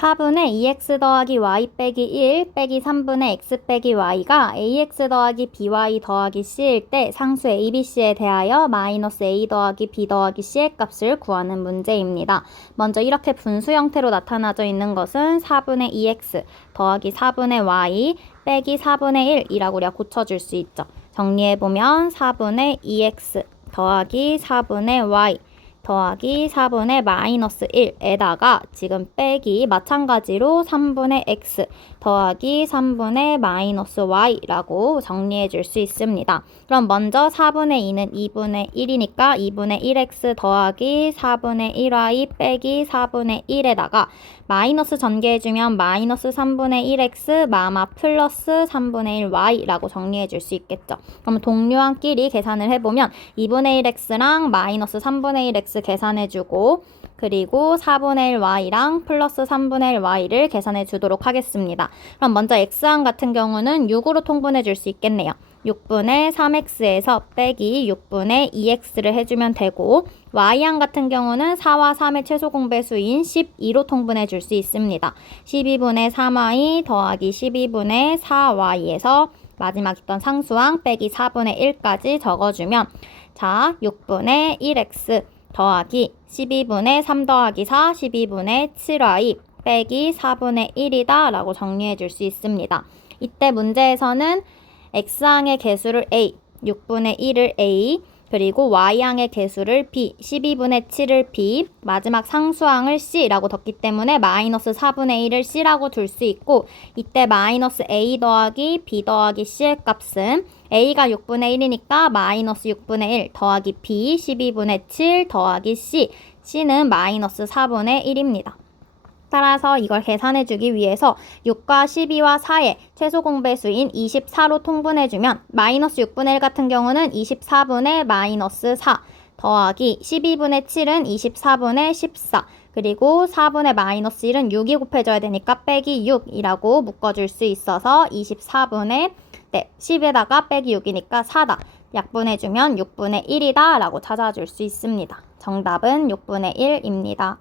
4분의 2x 더하기 y 빼기 1 빼기 3분의 x 빼기 y가 ax 더하기 by 더하기 c일 때 상수 abc에 대하여 마이너스 a 더하기 b 더하기 c의 값을 구하는 문제입니다. 먼저 이렇게 분수 형태로 나타나져 있는 것은 4분의 2x 더하기 4분의 y 빼기 4분의 1이라고 우리가 고쳐줄 수 있죠. 정리해보면 4분의 2x 더하기 4분의 y 더하기 4분의 마이너스 1에다가 지금 빼기 마찬가지로 3분의 x 더하기 3분의 마이너스 y라고 정리해 줄 수 있습니다. 그럼 먼저 4분의 2는 2분의 1이니까 2분의 1x 더하기 4분의 1y 빼기 4분의 1에다가 마이너스 전개해 주면 마이너스 3분의 1x 마마 플러스 3분의 1y라고 정리해 줄 수 있겠죠. 그럼 동료한끼리 계산을 해보면 2분의 1x랑 마이너스 3분의 1x 계산해주고 그리고 4분의 1y랑 플러스 3분의 1y를 계산해 주도록 하겠습니다. 그럼 먼저 x항 같은 경우는 6으로 통분해 줄 수 있겠네요. 6분의 3x에서 빼기 6분의 2x를 해주면 되고 y항 같은 경우는 4와 3의 최소 공배수인 12로 통분해 줄 수 있습니다. 12분의 3y 더하기 12분의 4y에서 마지막 있던 상수항 빼기 4분의 1까지 적어주면 자 6분의 1x 더하기 12분의 3 더하기 4 12분의 7y 빼기 4분의 1이다 라고 정리해 줄 수 있습니다. 이때 문제에서는 x항의 개수를 a, 6분의 1을 a, 그리고 y항의 개수를 b, 12분의 7을 b, 마지막 상수항을 c라고 뒀기 때문에 마이너스 4분의 1을 c라고 둘 수 있고 이때 마이너스 a 더하기 b 더하기 c의 값은 a가 6분의 1이니까 마이너스 6분의 1 더하기 b, 12분의 7 더하기 c, c는 마이너스 4분의 1입니다. 따라서 이걸 계산해 주기 위해서 6과 12와 4의 최소 공배수인 24로 통분해주면 마이너스 6분의 1 같은 경우는 24분의 마이너스 4 더하기 12분의 7은 24분의 14 그리고 4분의 마이너스 1은 6이 곱해져야 되니까 빼기 6이라고 묶어줄 수 있어서 24분의 네, 10에다가 빼기 6이니까 4다. 약분해주면 6분의 1이다 라고 찾아줄 수 있습니다. 정답은 6분의 1입니다.